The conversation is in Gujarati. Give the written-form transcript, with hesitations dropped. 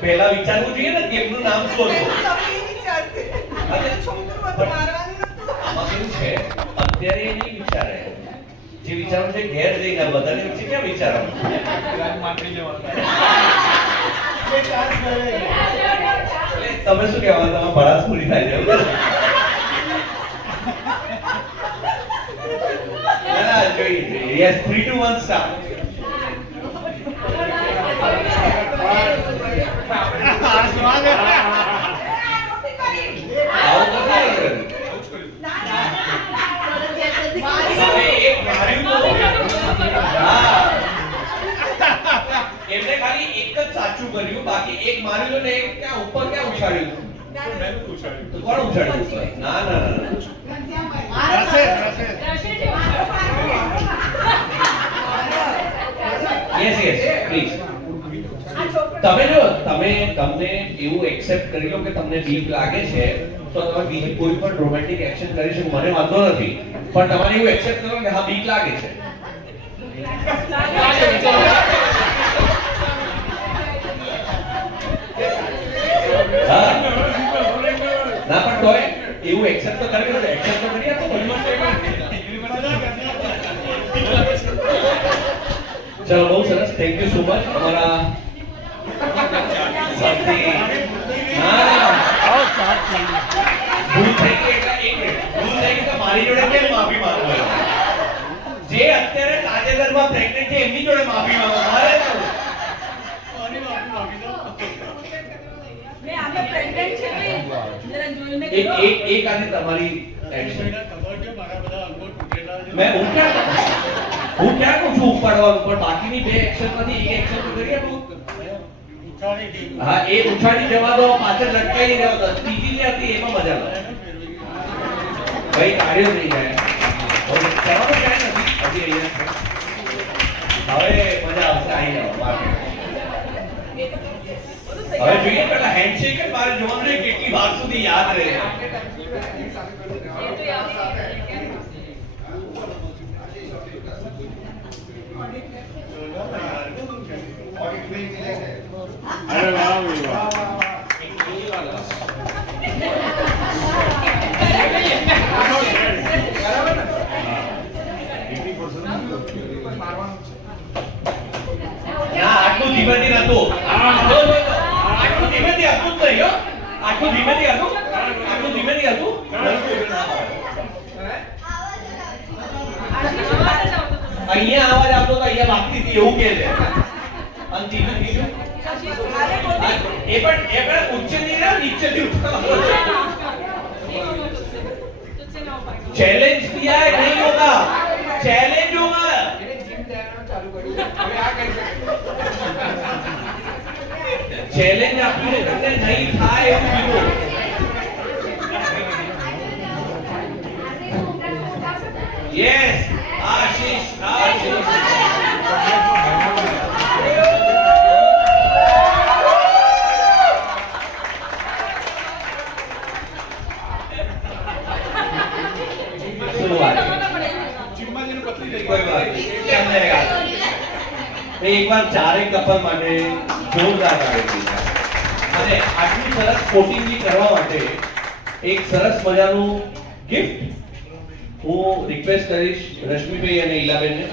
પહેલા વિચારવું જોઈએ ને કે એમનું નામ શું હતું. આમાં કેવું છે અત્યારે એ નહીં વિચારે, જે વિચારવું છે ઘેર જઈને બધાને વચ્ચે ક્યાં વિચારવાનું. તમે શું કહેવાનું, તમે ભડાસ પૂરી થાય છે ના જોઈએ. Yes 3 2 1 start. એમને ખાલી એક જ સાચું કર્યું, બાકી એક માર્યું ને એક ક્યાં ઉપર ક્યાં ઉછાળ્યું. તો કોણ ઉછાળ્યું? ના ના ના યસ યસ પ્લીઝ. તમે જો તમને એવું એક્સેપ્ટ કરી લો કે તમને બીક લાગે છે તો તમે બીજી કોઈ પણ રોમેન્ટિક એક્શન કરી શકો, મને વાંધો નથી, પણ તમારે એવું એક્સેપ્ટ કરો કે હા બીક લાગે છે. ના પણ તોય એવું એક્સેપ્ટ તો કરી લો, એક્સેપ્ટ તો કરી આપો. ચલો બહુ સરસ, થેન્ક યુ સો મચ. અમારા ભૂલ થઈ ગઈ એટલે એક મિનિટ, ભૂલ થઈ ગઈ તો મારી જોડે કેમ માફી માંગો? જે અત્યારે તાજેતરમાં પ્રેગ્નન્ટ છે એમની જોડે માફી માંગો. મારે એક આજે તમારી એક્શન મેં હું ક્યાં કહું છું ઉપાડવાનું, પણ બાકીની બે એક્શન માંથી એક એક્શન તો કરી આપું. હા એ ઉછાળી જવા દો, પાછળ લટકાઈ જવા દો. ત્રીજી જે હતી એમાં મજા આવે ભાઈ, કાર્યો થઈ જાય. હવે જવાનું ક્યાંય નથી, હજી અહીંયા હવે મજા આવશે. આવી જાઓ હવે જોઈએ પેલા હેન્ડશેક જ મારે જોવાનું છે કેટલી વાર સુધી યાદ રહે. અરે વાહ વાહ. આટલું ધીમેથી નતું, આટલું ધીમેથી હતું જ નહીં. આટલું ધીમેથી હતું, આટલું ધીમેથી હતું. અહીંયા અવાજ આવતો તો અહીંયા વાગતી હતી એવું કે છે. અને ત્રીજું એ પણ ઉચ્ચથી ને નીચેથી ઉઠાવવાનું. चैलेंज दिया है, नहीं होगा, चैलेंज होगा. चैलेंज आपने नहीं था એવું કીધું. यस आशीष आशीष एक बार चारे कपल માટે જોરદાર તાળી. અને આટલી સરસ કોટિંગ કરવા માટે એક સરસ મજાનું ગિફ્ટ હું રિક્વેસ્ટ કરીશ રશ્મિભાઈ અને ઈલાબેનને.